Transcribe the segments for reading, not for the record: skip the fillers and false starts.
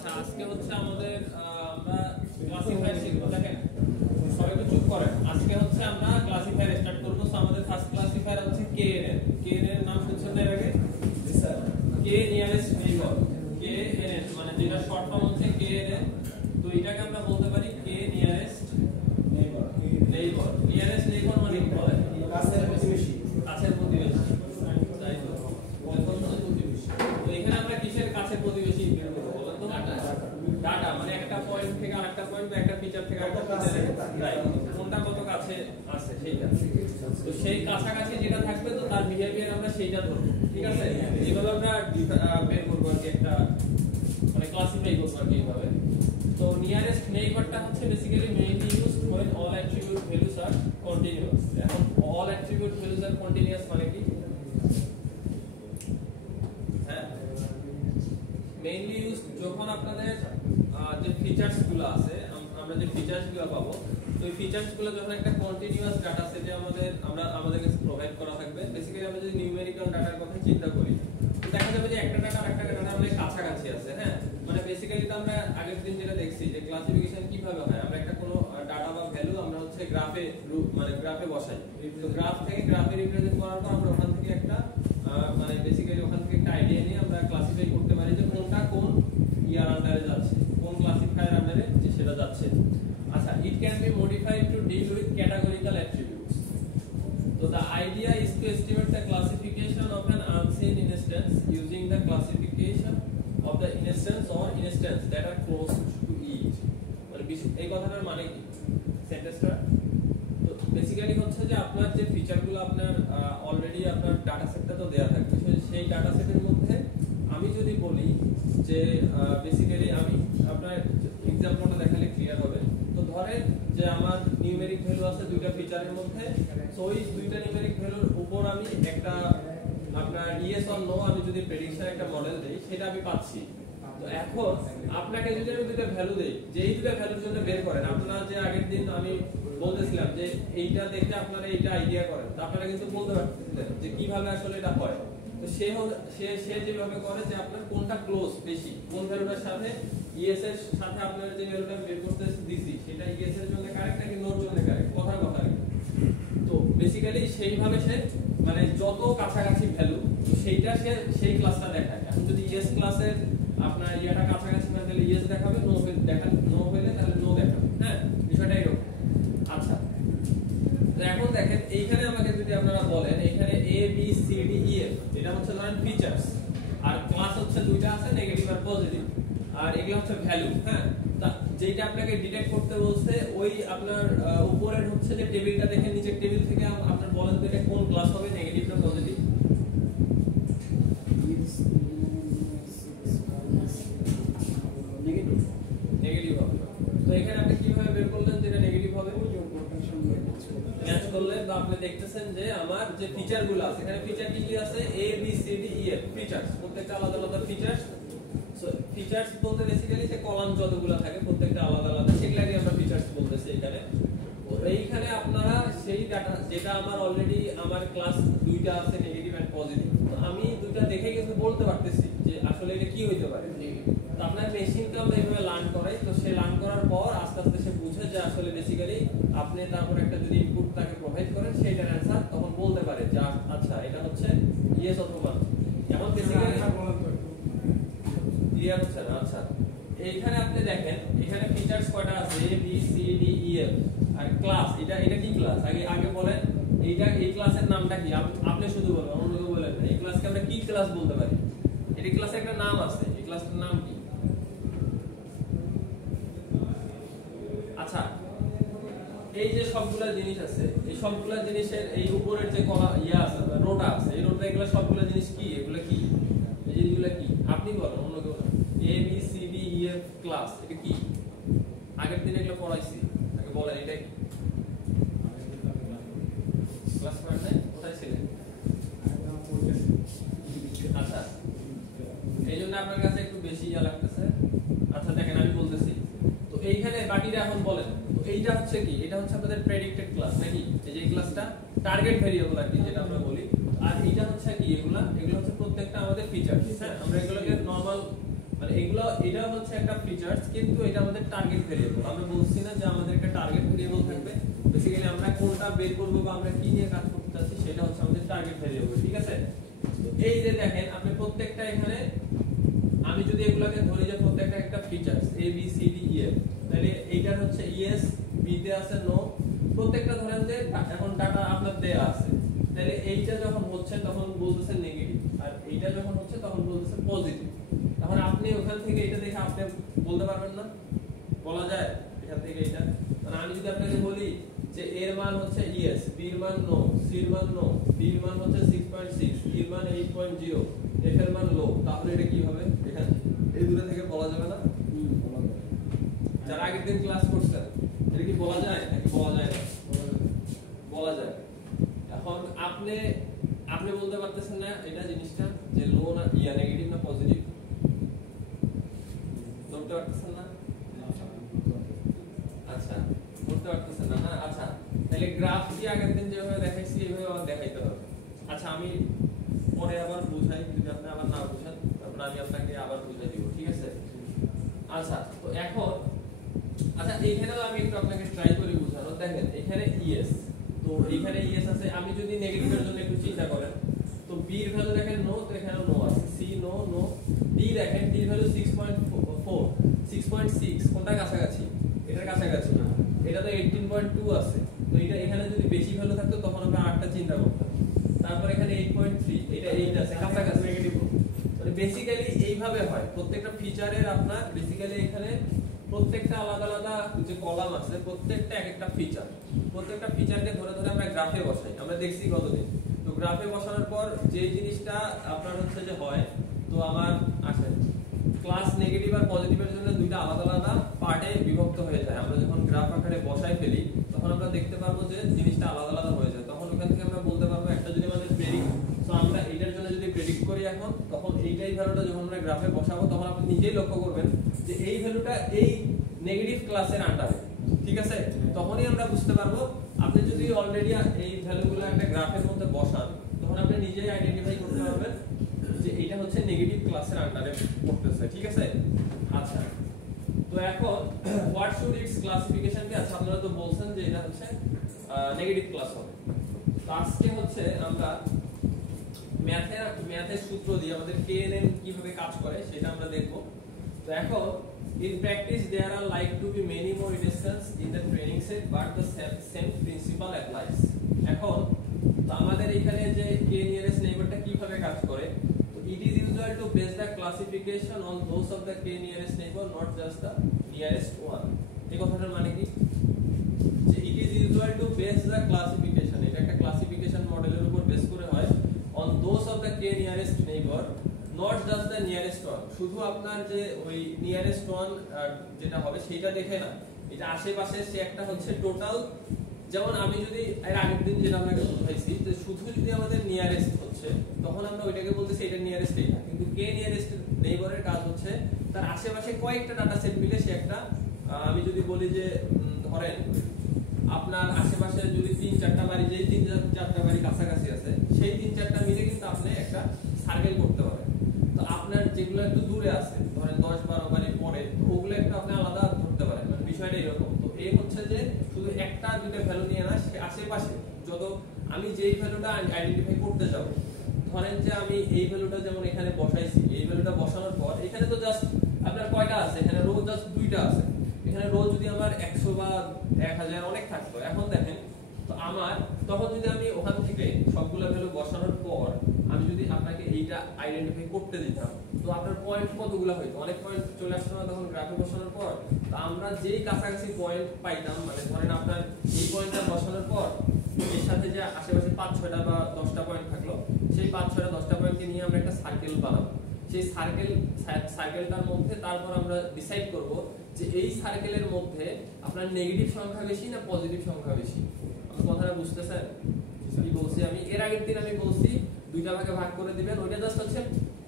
আচ্ছা আজকে হচ্ছে আমাদের আমরা ক্লাসিফায়ার শিখব। দেখেন সবাই একটু চুপ করেন। আজকে হচ্ছে আমরা ক্লাসিফায়ার স্টার্ট করব। সো আমাদের ফার্স্ট ক্লাসিফায়ার হচ্ছে KNN। KNN এর নাম শুনছেন এর আগে? জি sir. K nearest neighbour. KNN মানে যেটা শর্ট ফর্ম হচ্ছে KNN। তো এটাকে আমরা বলতে পারি K nearest neighbour. Neighbour nearest neighbour মানে কি বলে? কাছের প্রতিবেশী। কাছের প্রতিবেশী। তাই তো। তো এখানে আমরা কিসের কাছে প্রতিবেশী বের করব বলেন তো? ডাটা মানে একটা পয়েন্ট থেকে আরেকটা পয়েন্ট বা একটা ফিচার থেকে আরেকটা ফিচারে কোনটা কত কাছে আছে সেইটা। তো সেই কাছাকাছি যেটা থাকবে তো তার বিহেভিয়ার আমরা সেইটা ধরব। ঠিক আছে? এইভাবে আমরা বের করব আর কি, একটা মানে ক্লাসিফাই করব আর কি এইভাবে। তো নিয়ারেস্ট নেইবারটা হচ্ছে basically mainly used when all attribute values are continuous। এখন all attribute values are continuous মানে কি? মেইনলি ইউজ যখন আপনাদের যে ফিচারস গুলো আছে, আমরা যে ফিচারস গুলো পাবো, তো এই ফিচারস গুলো যখন একটা কন্টিনিউয়াস ডাটা সেটে আমাদের কাছে প্রোভাইড করা থাকবে। বেসিক্যালি আমরা যদি নিউমেরিক্যাল ডাটার কথা চিন্তা করি, তো দেখা যাবে যে একটা ডাটা আরেকটা ডাটা আমাদের কাছাকাছি আছে। হ্যাঁ, মানে বেসিক্যালি তো আমরা আগের দিন যেটা দেখছি যে ক্লাসিফিকেশন কিভাবে হয়, আমরা একটা কোনো ডাটা বা ভ্যালু আমরা হচ্ছে গ্রাফে বসাই। তো গ্রাফ থেকে গ্রাফে রিপ্রেজেন্ট করার পর আমরা ওখান থেকে একটা মানে বেসিক্যালি ওখান থেকে একটা আইডিয়া নিয়ে আমরা ক্লাসিফাই করতে পারি যে কোনটা কোন ইয়ার আন্ডারে যাচ্ছে, কোন ক্লাসিফায়ার আন্ডারে যে সেটা যাচ্ছে। আচ্ছা, it can be modified to deal with categorical attributes. তো the idea is to estimate the classification of an unseen instance using the classification of the instance or instance that are close to it। মানে এই কথাটার মানে কি সেন্টেন্সটা? তো basically হচ্ছে যে আপনার যে ফিচারগুলো আপনার অলরেডি আপনার ডাটা সেটটা তো দেয়া থাকবে। সেই ডাটা সেটের মধ্যে আমি যদি বলি যে বেসিক্যালি আমি আপনার एग्जांपलটা দেখালে ক্লিয়ার হবে। তো ধরেন যে আমার নিউমেরিক ভ্যালু আছে দুইটা ফিচারের মধ্যে। সো এই দুইটা নিউমেরিক ভ্যালুর উপর আমি একটা আপনার ইয়েস অর নো আমি যদি প্রেডিকশন একটা মডেল দেই, সেটা আমি পাচ্ছি। তো এখন আপনাকে যদি আমি দুইটা ভ্যালু দেই, যে এই দুইটা ভ্যালুর জন্য বের করেন, আপনারা যে আগের দিন আমি বলতেছিলাম যে এইটা দেখে আপনারা এইটা আইডিয়া করেন, তো আপনারা কিন্তু বলতে পারতেন যে কিভাবে আসলে এটা হয়। তো সে যেভাবে করে যে আপনার কোনটা ক্লোজ বেশি, কোন ভ্যালুটার সাথে ইএস এর সাথে আপনার যে ভ্যালুটা বের করতে দিছি সেটা ইএস এর জন্য কারেক্ট নাকি নোর জন্য কারেক্ট, কথার কথা। তো বেসিক্যালি সেইভাবে সে মানে যত কাছাকাছি ভ্যালু তো সেইটা সে সেই ক্লাসটা দেখায়। এখন যদি ইএস ক্লাসের আপনার ইয়াটা কাছাকাছি না তাহলে ইএস দেখাবে, নো হইলে তাহলে নো দেখাবে। হ্যাঁ, বিষয়টা এরকম। আচ্ছা, তো এখন দেখেন এইখানে আমাকে যদি আপনারা বলেন এখানে A B C D E F এটা হচ্ছে ধরেন ফিচারস, আর ক্লাস হচ্ছে দুইটা আছে নেগেটিভ আর পজিটিভ, আর এগুলো হচ্ছে ভ্যালু। হ্যাঁ, যেটা আপনাকে ডিটেক্ট করতে বলছে ওই আপনার উপরের হচ্ছে যে টেবিলটা দেখে নিচের টেবিল থেকে আপনার বলেন তো এটা কোন ক্লাস হবে, নেগেটিভ না পজিটিভ? নেগেটিভ হবে। তো এখানে আপনি কিভাবে বের করলেন যে এটা নেগেটিভ হবে? ম্যাচ করলে বা আপনি দেখতেছেন যে আমার যে ফিচারগুলো আছে, এখানে ফিচার কি আছে? A B C D E F features, প্রত্যেকটা আলাদা আলাদা ফিচারস। সো ফিচারস বলতে বেসিক্যালি যে কলাম যতগুলো থাকে প্রত্যেকটা আলাদা আলাদা, সেগুলোকে আমরা ফিচারস বলতেছি এখানে। তো এইখানে আপনারা সেই ডাটা যেটা আমার অলরেডি আমার ক্লাস দুইটা আছে নেগেটিভ এন্ড পজিটিভ, তো আমি দুইটা দেখে কিন্তু বলতে পারতেছি যে আসলে এটা কি হইতে পারে। তো আপনার মেশিনকে আমরা এইভাবে লার্ন করাই। তো সে লার্ন করার পর আস্তে আস্তে সে বুঝে যে আসলে বেসিক্যালি আপনি তারপর একটা যদি ইনপুট তাকে প্রোভাইড করেন সেইটার অ্যানসার তখন বলতে পারে যে আচ্ছা এটা হচ্ছে ইয়েস অথবা নো। এখন বেসিক্যালি ক্লিয়ার হচ্ছে না? আচ্ছা, এইখানে আপনি দেখেন এখানে ফিচারস কয়টা আছে? A B C D E F আর ক্লাস। এটা কি ক্লাস? আগে বলেন এইটা এই ক্লাসের নামটা কি? আপনি শুধু বলবেন, অন্য কেউ বলেন না। এই ক্লাসকে আমরা কি ক্লাস বলতে পারি? এই ক্লাসের একটা নাম আছে, এই ক্লাসটার নাম কি? আচ্ছা, এই যে সবগুলা জিনিস আছে, এই সবগুলা জিনিসের এই উপরের যে আছে রোটা আছে, এই রোটা এগুলা সবগুলা জিনিস কি? এগুলা কি? এই জিনিসগুলা কি? আপনি বলেন, অন্য কেউ না। A B C D E F class, এটা কি? আগের দিন এগুলো পড়াইছি, আগে বলেন এটা কি? ক্লাস পড়েন নাই? কোথায় ছিলেন? আচ্ছা, এই জন্য আপনার কাছে একটু বেশি ইয়া লাগতেছে। আচ্ছা দেখেন আমি বলতেছি, তো এইখানে বাকিটা এখন বলেন। তো এইটা হচ্ছে কি? এটা হচ্ছে আপনাদের প্রেডিক্টেড ক্লাস নাকি? এই যে ক্লাসটা টার্গেট ভেরিয়েবল আর কি যেটা আমরা বলি। আর এটা হচ্ছে কি? এগুলো হচ্ছে প্রত্যেকটা আমাদের ফিচার। হ্যাঁ, আমরা এগুলোকে নরমাল মানে এগুলো এটা হচ্ছে একটা ফিচারস, কিন্তু এটা আমাদের টার্গেট ভেরিয়েবল। আমরা বলছি না যে আমাদের একটা টার্গেট ভেরিয়েবল থাকবে, বেসিক্যালি আমরা কোনটা বের করব বা আমরা কি নিয়ে কাজ করতে চাচ্ছি সেটা হচ্ছে আমাদের টার্গেট ভেরিয়েবল, ঠিক আছে? তো এই যে দেখেন আপনি প্রত্যেকটা এখানে, আমি যদি এগুলোকে ধরি যে প্রত্যেকটা একটা features a b c d e f, তাহলে এইটার হচ্ছে ইয়েস, বি তে আছে নো, প্রত্যেকটা ধরেন যে এখন ডাটা আপনার দেয়া আছে, তাহলে এইটা যখন হচ্ছে তখন বলতেছে নেগেটিভ, আর এইটা যখন হচ্ছে তখন বলতেছে পজিটিভ। তখন আপনি ওখান থেকে এটা দেখে আপনি বলতে পারবেন না, বলা যায় এখান থেকে এটা। মানে আমি যদি আপনাকে বলি যে এর মান হচ্ছে ইয়েস, বি এর মান নো, সি এর মান নো, ডি এর মান হচ্ছে 6.6, ই এর মান 8.0, এফ এর মান লো, তাহলে এটা কি হবে? এখানে এই দুটো থেকে বলা যাবে না? বলা যাবে। যারা আগের দিন ক্লাস করছেন এটা কি বলা যায় নাকি বলা যায় না? বলা যায়। এখন আপনি বলতে পারতেছেন না এটা জিনিসটা যে লো না ইয়া নেগেটিভ না পজিটিভ, ধরতে পারতেছেন না? আচ্ছা, ধরতে পারতেছেন না না? আচ্ছা, তাহলে গ্রাফ দিয়ে আগের দিন যেভাবে দেখাইছি এইভাবে আবার দেখাইতে হবে। আচ্ছা, আমি পরে আবার বুঝাই, যদি আপনি আবার না বুঝেন তারপর আমি আপনাকে আবার বুঝাই দিব, ঠিক আছে? আচ্ছা, তো এখন আচ্ছা এইখানেও আমি একটু আপনাকে ট্রাই করি বোঝানোর। দেখেন এখানে ইএস, তো এখানে ইএস আছে, আমি যদি নেগেটিভের জন্য একটু চিন্তা করেন, তো বি এর ভ্যালু দেখেন নো, তো এখানেও নো আছে, সি নো নো, ডি দেখেন ডি ভ্যালু 6.4 6.6, কোনটা কাছাকাছি? এটার কাছাকাছি, এটা তো 18.2 আছে, তো এটা এখানে যদি বেশি ভ্যালু থাকতো তখন আমরা 8টা চিন্তা করতাম। তারপর এখানে 8.3, এটা 8 আছে, কাছাকাছি নেগেটিভ। মানে বেসিক্যালি এইভাবে হয় প্রত্যেকটা ফিচারের। আপনার বেসিক্যালি এখানে প্রত্যেকটা আলাদা আলাদা যে কলাম আছে, প্রত্যেকটা এক একটা ফিচার, প্রত্যেকটা ফিচারকে ধরে ধরে আমরা গ্রাফে বসাই। আমরা দেখছি কতদিন, তো গ্রাফে বসানোর পর যে জিনিসটা আপনার হচ্ছে যে হয়, তো আমার আসেন ক্লাস নেগেটিভ আর পজিটিভের জন্য দুইটা আলাদা আলাদা পার্টে বিভক্ত হয়ে যায়। আমরা যখন গ্রাফ আকারে বসাই ফেলি তখন আমরা দেখতে পারবো যে জিনিসটা আলাদা আলাদা হয়ে যায়। তখন ওখান থেকে আমরা বলতে পারবো একটা যদি আমাদের প্রেডিক্ট, তো আমরা এটার জন্য যদি প্রেডিক্ট করি এখন, তখন এইটাই ভ্যালুটা যখন আমরা গ্রাফে বসাবো তখন আপনি নিজেই লক্ষ্য করবেন যে এই ভ্যালুটা এই নেগেটিভ ক্লাসের আন্ডারে, ঠিক আছে? তখনই আমরা বুঝতে পারবো। আপনি যদি অলরেডি এই ভ্যালুগুলো একটা গ্রাফের মধ্যে বসান তখন আপনি নিজেই আইডেন্টিফাই করতে পারবেন যে এটা হচ্ছে নেগেটিভ ক্লাসের আন্ডারে পড়তেছে, ঠিক আছে? আচ্ছা, তো এখন হোয়াট শুড ইটস ক্লাসিফিকেশন কি? আচ্ছা, আপনারা তো বলছেন যে এটা হচ্ছে নেগেটিভ ক্লাস হবে। তো আজকে হচ্ছে আমরা ম্যাথের সূত্র দিয়ে আমাদের কেএনএন কিভাবে কাজ করে সেটা আমরা দেখব। তো এখন in practice there are like to be many more reductions in the training set but the same principle applies. এখন তো আমাদের এখানে যে k nearest neighborটা কিভাবে কাজ করে, তো it is usual to base the classification on those of the k nearest neighbor not just the nearest one. এই কথাটার মানে কি? যে it is usual to base the classification, এটা একটা ক্লাসিফিকেশন মডেলের উপর বেস করে হয়, on those of the k nearest neighbor not just the nearest one, শুধু আপনার যে ওই নিয়ারেস্ট ওয়ান যেটা হবে সেটা দেখে না, এটা আশেপাশে সে একটা হচ্ছে টোটাল। যেমন আমি যদি এর আগের দিন যেটা আপনাকে বুঝাইছি যে শুধু যদি আমাদের নিয়ারেস্ট হচ্ছে তখন আমরা ওইটাকে বলতেছি এটা নিয়ারেস্ট এটা, কিন্তু কে নিয়ারেস্ট নেইবরের কাজ হচ্ছে তার আশেপাশে কয়েকটা ডাটা সেট মিলে সে একটা, আমি যদি বলি যে ধরেন আপনার আশেপাশে যদি 3-4টা বাড়ি, যে 3-4টা বাড়ি কাছাকাছি আছে সেই 3-4টা মিলে কিন্তু আপনি একটা সার্কেল করতে পারেন। তো আপনার যেগুলো একটু দূরে আছে ধরেন 10-12 বাড়ি পরে, তো ওগুলো একটু আপনি আলাদা ধরতে পারেন। মানে বিষয়টা এরকম। তো এই হচ্ছে যে শুধু একটা দুটো ভ্যালু নিয়ে না, সে আশেপাশে যত আমি যেই ভ্যালুটা আইডেন্টিফাই করতে যাব, ধরেন যে আমি এই ভ্যালুটা যেমন এখানে বসাইছি, এই ভ্যালুটা বসানোর পর এখানে তো জাস্ট আপনার কয়টা আছে, এখানে রো জাস্ট 2টা আছে। এখানে রো যদি আমার 100 বা 1000 অনেক থাকতো, এখন দেখেন তো আমার তখন যদি আমি ওখান থেকে সবগুলো ভ্যালু বসানোর পর আমি যদি আপনাকে এইটা আইডেন্টিফাই করতে দিতাম, তো আপনার পয়েন্ট কতগুলো হইতো? অনেক পয়েন্ট চলে আসতো না তখন গ্রাফে বসানোর পর? তো আমরা যেই কাছাকাছি পয়েন্ট পাইতাম, মানে ধরেন আপনার এই পয়েন্টটা বসানোর পর এর সাথে যে আশেপাশে 5-6টা বা 10টা পয়েন্ট থাকলো, সেই 5-6টা 10টা পয়েন্টকে নিয়ে আমরা একটা সার্কেল বানাবো। সেই সার্কেলটার মধ্যে তারপর আমরা ডিসাইড করব যে এই সার্কেলের মধ্যে আপনার নেগেটিভ সংখ্যা বেশি না পজিটিভ সংখ্যা বেশি। আপনি কথাটা বুঝতেছেন কি বলছি? আমি এর আগের দিন আমি বলছি 2টা ভাগে ভাগ করে দিবেন, ওইটা জাস্ট হচ্ছে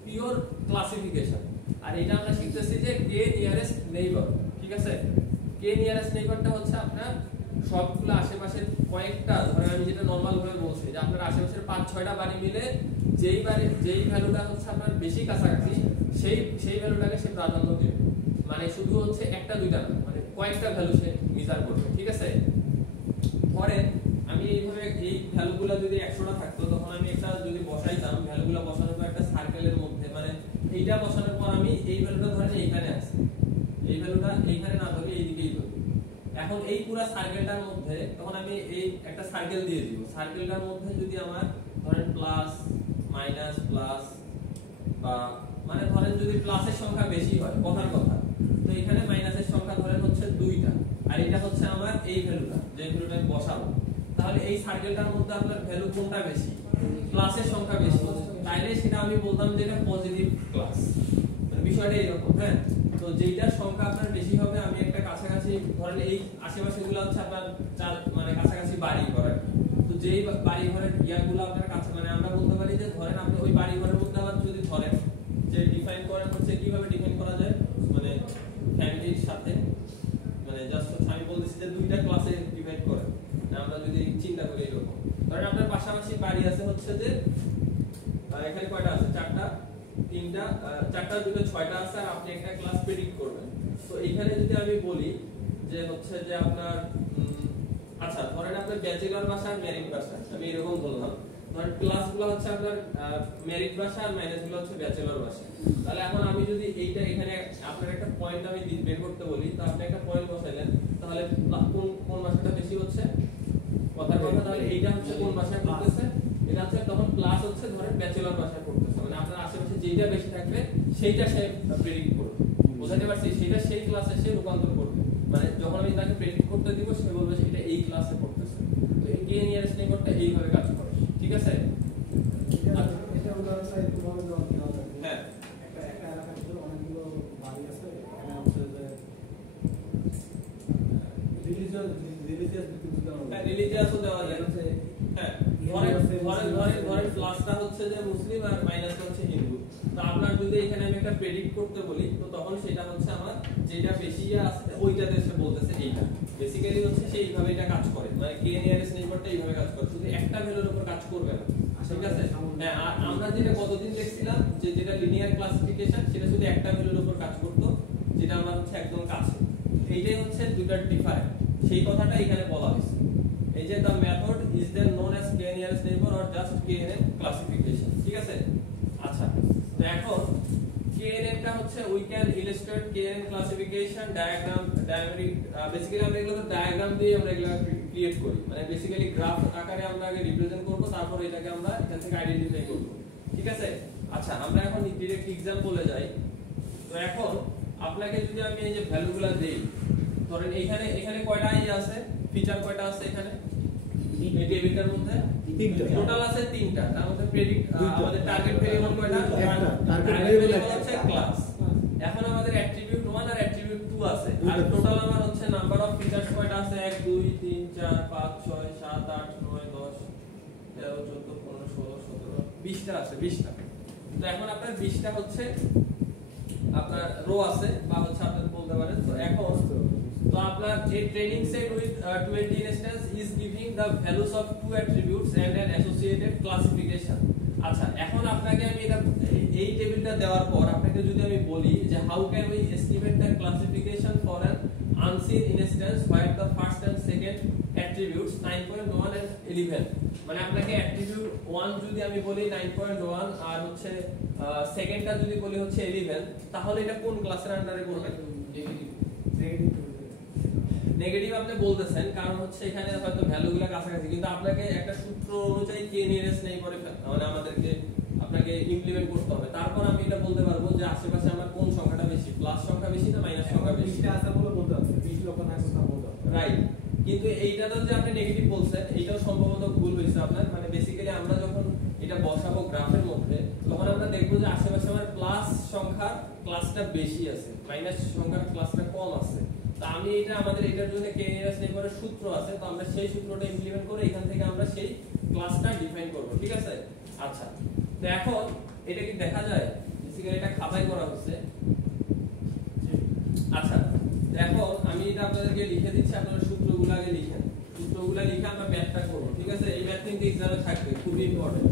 পিওর ক্লাসিফিকেশন। আর এটা আমরা শিখতেছি যে কে নিয়ারেস্ট নেইবার, ঠিক আছে? কে নিয়ারেস্ট নেইবারটা হচ্ছে আপনার সবগুলো আশেপাশের কয়েকটা, ধরেন আমি যেটা নরমাল ভাবে বলছি যে আপনার আশেপাশের 5-6টা বাড়ি মিলে যেই ভ্যালুটা হচ্ছে আপনার বেশি কাছাকাছি সেই ভ্যালুটাকে সে প্রাধান্য দেবে। মানে শুধু হচ্ছে একটা দুইটা না, মানে কয়েকটা ভ্যালু সে মেজার করবে, ঠিক আছে? ধরেন আমি এইভাবে এই ভ্যালুগুলো যদি 100টা থাকতো, তখন আমি একটা যদি বসাইতাম, ভ্যালুগুলো বসানোর পর একটা সার্কেলের মধ্যে, মানে এইটা বসানোর পর আমি এই ভ্যালুটা ধরেন এইখানে আছে, এই ভ্যালুটা এইখানে না ধরে এইদিকেই ধরি। এখন এই পুরো সার্কেলটার মধ্যে তখন আমি এই একটা সার্কেল দিয়ে দিব। সার্কেলটার মধ্যে যদি আমার ধরেন প্লাস মাইনাস প্লাস, বা মানে ধরেন যদি প্লাসের সংখ্যা বেশি হয়, কথার কথা, তো এখানে মাইনাসের সংখ্যা ধরেন হচ্ছে 2টা, আর এটা হচ্ছে আমার এই ভ্যালুটা, যে ভ্যালুটা আমি বসাবো, তাহলে এই সার্কেলটার মধ্যে আপনার ভ্যালু কোনটা বেশি? প্লাসের সংখ্যা বেশি, তাইলে সেটা আমি বলতাম যে এটা পজিটিভ ক্লাস। মানে বিষয়টা এরকম, হ্যাঁ। তো যেইটার সংখ্যা আপনার বেশি হবে, আমি একটা কাছাকাছি ধরেন এই আশেপাশেগুলো হচ্ছে আপনার মানে কাছাকাছি বাড়ি ঘর, তো যেই বাড়ি ঘরের ইয়াগুলো আপনার কাছে, মানে আমরা বলতে পারি যে ধরেন আপনি ওই বাড়ি ঘরের মধ্যে আবার যদি ধরেন যে ডিফাইন করেন হচ্ছে কিভাবে ডিফাইন করা যায়, মানে ফ্যামিলির সাথে, মানে জাস্ট আমি বলতেছি যে দুইটা ক্লাসে ডিভাইড করেন, আমরা যদি চিন্তা করি এরকম, ধরেন আপনার পাশাপাশি বাড়ি আছে হচ্ছে যে এখানে কয়টা আছে? 4টা, 3টা, 4টা, 2টা, 6টা আছে, আর আপনি একটা ক্লাস প্রেডিক্ট করবেন। তো এখানে যদি আমি বলি যে হচ্ছে যে আপনার আচ্ছা ধরেন আপনার ব্যাচেলর ভাষা আর মেরিট ভাষা, আমি এরকম বললাম, ধরেন ক্লাসগুলো হচ্ছে আপনার মেরিট ভাষা আর মাইনাসগুলো হচ্ছে ব্যাচেলর ভাষা। তাহলে এখন আমি যদি এইটা এখানে আপনার একটা পয়েন্ট আমি বের করতে বলি, তো আপনি একটা পয়েন্ট বসাইলেন, তাহলে কোন ভাষাটা বেশি হচ্ছে? কথার কথা, তাহলে এইটা হচ্ছে কোন ভাষায় পড়তেছে? এটা হচ্ছে তখন প্লাস হচ্ছে ধরেন ব্যাচেলর ভাষায় পড়তেছে, মানে আপনার আশেপাশে যেইটা বেশি থাকবে সেইটা সে প্রেডিক্ট করবে, বুঝাতে পারছি? সেটা সেই ক্লাসে সে রূপান্তর করবে, মানে যখন আমি তাকে প্রেডিক্ট করতে দিব সে বলবে সেটা এই ক্লাসে পড়তেছে। তো এই কে নিয়ারেস্ট নেইবারটা এইভাবে কাজ করে, ঠিক আছে? এটা উদাহরণ স্যার একটু ভালো দেওয়া যাবে। হ্যাঁ, একটা এলাকার ভিতরে অনেকগুলো বাড়ি আছে, এখানে হচ্ছে যে রিলিজিয়াস রিলিজিয়াসও দেওয়া যায়। হ্যাঁ, ধরেন প্লাসটা হচ্ছে যে মুসলিম আর মাইনাসটা হচ্ছে হিন্দু। তো আপনার যদি এখানে আমি একটা প্রেডিক্ট করতে বলি, তো তখন সেটা হচ্ছে আমার যেটা বেশি আছে ওইটাতে সে বলতেছে এইটা। বেসিক্যালি হচ্ছে সেই এইভাবে এটা কাজ করে, মানে কে নিয়ারেস্ট নেইবারটা এইভাবে কাজ করে, শুধু একটা ভ্যালুর উপর কাজ করবে না, ঠিক আছে? হ্যাঁ, আর আমরা যেটা কতদিন দেখছিলাম যে যেটা লিনিয়ার ক্লাসিফিকেশন, সেটা শুধু একটা ভ্যালুর উপর কাজ করতো, যেটা আমার হচ্ছে একদম কাছে। এইটাই হচ্ছে দুটার ডিফারেন্স, সেই কথাটা এখানে বলা হয়েছে। এই যে the method is then known as k nearest neighbor or just knn classification, ঠিক আছে? আচ্ছা, তো এখন knn টা হচ্ছে we can illustrate knn classification diagram basically আমরা এগুলো ডায়াগ্রাম দিয়ে আমরা এগুলো ক্রিয়েট করি, মানে বেসিক্যালি গ্রাফ আকারে আমরা আগে রিপ্রেজেন্ট করব, তারপর এটাকে আমরা এখান থেকে আইডেন্টিফাই করব, ঠিক আছে? আচ্ছা, আমরা এখন ডাইরেক্ট एग्जांपले যাই। তো এখন আপনাকে যদি আমি এই যে ভ্যালুগুলো দেই, ধরেন এখানে কয়টা আই আছে, ফিচার কয়টা আছে এখানে এই টেবিলটার মধ্যে? টোটাল আছে 3টা, তার মধ্যে প্রেডিক্ট আমাদের টার্গেট ভেরিয়েবল কয়টা? টার্গেট ভেরিয়েবল হচ্ছে ক্লাস। এখন আমাদের অ্যাট্রিবিউট 1 আর অ্যাট্রিবিউট 2 আছে, আর টোটাল আমার হচ্ছে নাম্বার অফ ফিচারস কয়টা আছে? 1 2 3 4 5 6 7 8 9 10 13 14 15 16 17 20টা আছে, 20টা। তো এখন আপনার 20টা হচ্ছে আপনার রো আছে, বা হচ্ছে আপনি বলতে পারেন। তো এখন তো আপনার a training set with 20 instance is giving the values of 2 attributes and an associated classification. আচ্ছা, এখন আপনাকে আমি এই টেবিলটা দেওয়ার পর আপনাকে যদি আমি বলি যে how can we estimate the classification for an unseen instance where the first and second attributes 9.1 and 11, মানে আপনাকে attribute 1 যদি আমি বলি 9.1 আর হচ্ছে সেকেন্ডটা যদি বলি হচ্ছে 11, তাহলে এটা কোন ক্লাসের আন্ডারে পড়বে? নেগেটিভ আপনি বলতেছেন, কারণ হচ্ছে এখানে হয়তো ভ্যালুগুলো কাছাকাছি, কিন্তু আপনাকে একটা সূত্র অনুযায়ী কে নিয়ারেস্ট নেইবারে মানে আমাদেরকে আপনাকে ইমপ্লিমেন্ট করতে হবে। তারপর আমি এটা বলতে পারবো যে আশেপাশে আমার কোন সংখ্যাটা বেশি, প্লাস সংখ্যা বেশি না মাইনাস সংখ্যা বেশি। এটা আছে বলে বলতে হবে 20 লক্ষ না কথা বলতে হবে, রাইট। কিন্তু এইটাতে যে আপনি নেগেটিভ বলছেন, এইটাও সম্ভবত ভুল হয়েছে আপনার, মানে বেসিক্যালি আমরা যখন এটা বসাবো গ্রাফের মধ্যে, তখন আমরা দেখবো যে আশেপাশে আমার প্লাস সংখ্যার ক্লাসটা বেশি আছে, মাইনাস সংখ্যার ক্লাসটা কম আছে। তো আমি এটা আমাদের এটার জন্য কে নিয়ারেস্ট নেইবারের সূত্র আছে, তো আমরা সেই সূত্রটা ইমপ্লিমেন্ট করে এখান থেকে আমরা সেই ক্লাসটা ডিফাইন করব, ঠিক আছে? আচ্ছা, তো এখন এটা কি দেখা যায়? বেসিক্যালি এটা খাতায় করা হচ্ছে। আচ্ছা, তো এখন আমি এটা আপনাদেরকে লিখে দিচ্ছি, আপনারা সূত্রগুলো আগে লিখেন। সূত্রগুলো লিখে আমরা ম্যাথটা করব, ঠিক আছে? এই ম্যাথ কিন্তু এক্সামে থাকবে, খুব ইম্পর্টেন্ট।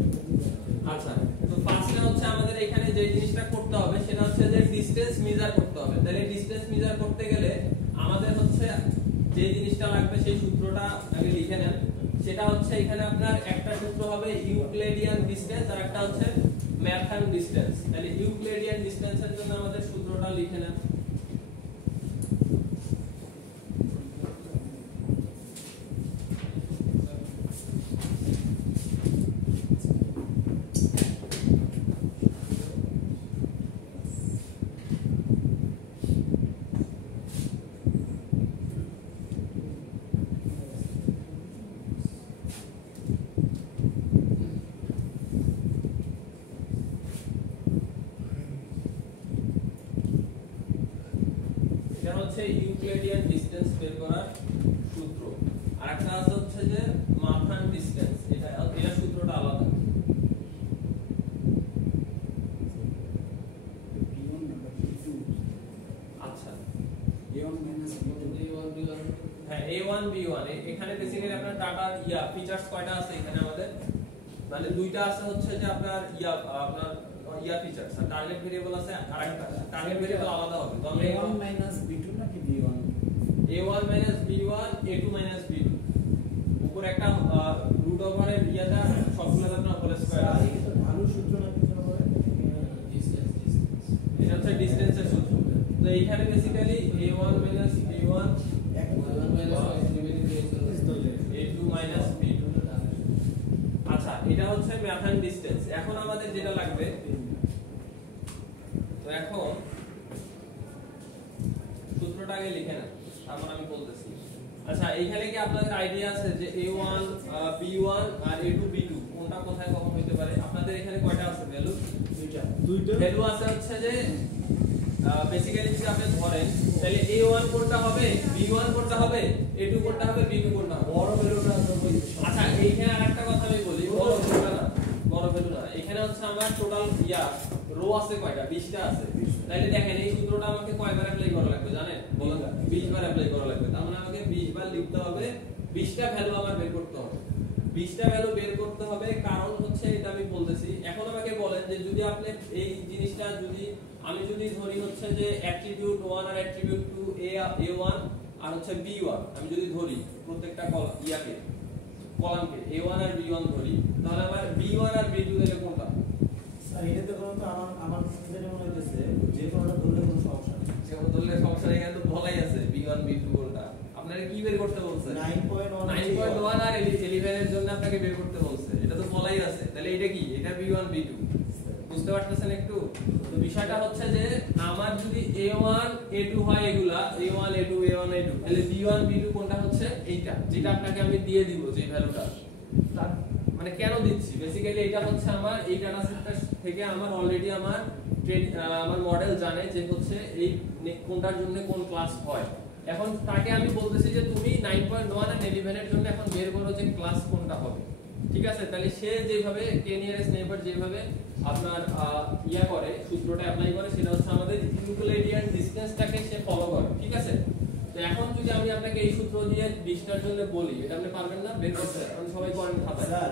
আচ্ছা, তো ফার্স্টে হচ্ছে আমাদের এখানে যে জিনিসটা করতে হবে সেটা হচ্ছে যে ডিসটেন্স মেজার করতে হবে। তাহলে ডিসটেন্স মেজার করতে গেলে আমাদের হচ্ছে যে জিনিসটা লাগবে সেই সূত্রটা আগে লিখে নেন। সেটা হচ্ছে এখানে আপনার একটা সূত্র হবে ইউক্লিডিয়ান ডিসটেন্স আর একটা হচ্ছে ম্যাথন ডিসটেন্স। তাহলে ইউক্লিডিয়ান ডিসটেন্সের জন্য আমাদের সূত্রটা লিখে নেন। ইউক্লিডিয়ান ডিসটেন্স বের করার সূত্র। আর একটা আছে হচ্ছে যে মাথান ডিসটেন্স, এটা সূত্রটা আলাদা। আচ্ছা a1 b1 হ্যাঁ a1 b1 এখানে বেসিক্যালি আপনার ডাটা ফিচারস কয়টা আছে এখানে আমাদের, মানে দুইটা আছে হচ্ছে যে আপনার আপনার ফিচারস আর টার্গেট ভেরিয়েবল আছে আরেকটা। টার্গেট ভেরিয়েবল আলাদা হবে। তো আমরা a1 b2 নাকি b1 a1 b1 a2 b2 উপর একটা রুট ওভারের সবগুলো আপনার হোল স্কয়ার আছে। এটা ভালো সূত্র নাকি হবে ডিসটেন্স এটা হচ্ছে ডিসটেন্সের সূত্র। তো এইখানে basically a1 b1 a2 b2। আচ্ছা এটা হচ্ছে ম্যাথন ডিসটেন্স। এখন আমাদের যেটা লাগবে, তো এখন সূত্রটা আগে লিখে নেন তারপর আমি বলতেছি। আচ্ছা এইখানে কি আপনাদের আইডিয়া আছে যে a1 b1 আর a2 b2 কোনটা কোথায় কখন হইতে পারে? আপনাদের এখানে কয়টা আছে ভ্যালু? দুইটা ভ্যালু আছে হচ্ছে যে বেসিক্যালি যদি আপনি ধরেন তাহলে a1 কোনটা হবে, b1 কোনটা হবে, a2 কোনটা হবে, b2 কোনটা হবে? বড় ভ্যালুটা আচ্ছা এইখানে আরেকটা কথা আমি বলি, বড় ভ্যালু না, বড় ভ্যালু না। এখানে হচ্ছে আমার টোটাল রো আছে কয়টা? 20টা আছে। তাহলে দেখেন এই সূত্রটা আমাকে কয়বার অ্যাপ্লাই করা লাগবে জানেন? বলেন 20 বার অ্যাপ্লাই করা লাগবে। তার মানে আমাকে 20 বার লিখতে হবে, 20টা ভ্যালু আমার বের করতে হবে। 20টা ভ্যালু বের করতে হবে, কারণ হচ্ছে এটা আমি বলতেছি। এখন আমাকে বলেন যে যদি আপনি এই জিনিসটা আমি যদি ধরি হচ্ছে যে অ্যাট্রিবিউট 1 আর অ্যাট্রিবিউট 2 a1 আর হচ্ছে b1 আমি যদি ধরি প্রত্যেকটা কলামকে a1 আর b1 ধরি, তাহলে আমার b1 আর b2 দিলে কোনটা? স্যার এটা তো কোন তো আমার যেটা মনে হইতেছে যে কোনটা ধরলে কোনো সমস্যা নেই। যে কোনটা ধরলে সমস্যা নেই, এখানে তো বলাই আছে b1 b2 কোনটা। আপনারা কি বের করতে বলছে? 9.1 আর 11 এর জন্য আপনাকে বের করতে বলছে, এটা তো বলাই আছে। তাহলে এটা কি? এটা b1 b2 বুঝতে পারতেছেন একটু? তো বিষয়টা হচ্ছে যে আমার যদি a1 a2 হয়, এগুলা a1 a2 a1 a2, তাহলে b1 b2 কোনটা হচ্ছে? এইটা যেটা আপনাকে আমি দিয়ে দিব, যে ভ্যালুটা। মানে কেন দিচ্ছি? বেসিক্যালি এটা হচ্ছে আমার এই ডাটা সেটটা থেকে আমার অলরেডি আমার মডেল জানে যে হচ্ছে এই কোনটার জন্য কোন ক্লাস হয়। এখন তাকে আমি বলতেছি যে তুমি 9.1 আর 11 এর জন্য এখন বের করো যে ক্লাস কোনটা হবে। ঠিক আছে? তাহলে সে যেভাবে নিয়ারেস্ট নেইবার যেভাবে আপনার করে সূত্রটা অ্যাপ্লাই করে, সেটা হচ্ছে আমাদের ইউক্লিডিয়ান ডিসটেন্সটাকে সে ফলো করে। ঠিক আছে? তো এখন যদি আমি আপনাকে এই সূত্র দিয়ে 20টার জন্য বলি, এটা আপনি পারবেন না বের করতে? এখন সবাই করেন খাতায়। স্যার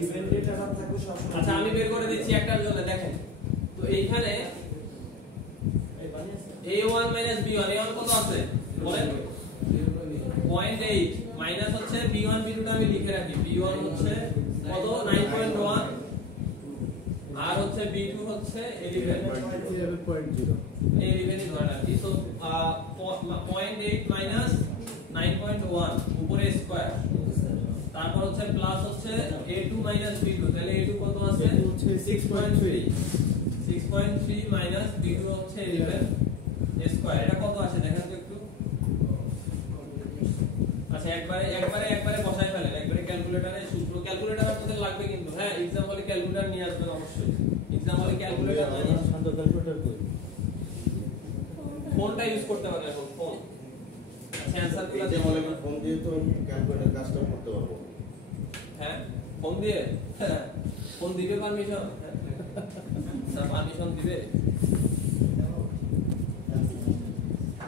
ইভেন্ট ডেটা না থাকলে সব সময়। আচ্ছা আমি বের করে দিচ্ছি একটার জন্য, দেখেন। তো এইখানে a1 b1 a1 কত আছে বলেন? 0.8 মাইনাস হচ্ছে b1 b2 টা আমি লিখে রাখি। b1 হচ্ছে কত? 9.1 আর হচ্ছে b2 হচ্ছে 11.0 11 ধরে রাখি। সো 0.8 মাইনাস 9.1 উপরে স্কয়ার, তারপর হচ্ছে প্লাস হচ্ছে a2 b2। তাহলে a2 কত আছে? 6.3 মাইনাস b2 হচ্ছে 11 স্কয়ার। এটা কত আসে দেখেন তো একটু। আচ্ছা একবারে বসাই ফেলেন, একবারে ক্যালকুলেটরে সূত্র। ক্যালকুলেটর আপনাদের লাগবে কিন্তু, হ্যাঁ एग्जाम হলে ক্যালকুলেটর নিয়ে আসবেন অবশ্যই। एग्जाम হলে ক্যালকুলেটর মানে ক্যালকুলেটর কই? ফোনটা ইউজ করতে পারেন এখন, ফোন। আচ্ছা অ্যানসার গুলো যে বলে ফোন দিয়ে তো ক্যালকুলেটর কাজটা করতে পারবো। হ্যাঁ ফোন দিয়ে ফোন দিবে পারমিশন? স্যার পারমিশন দিবে?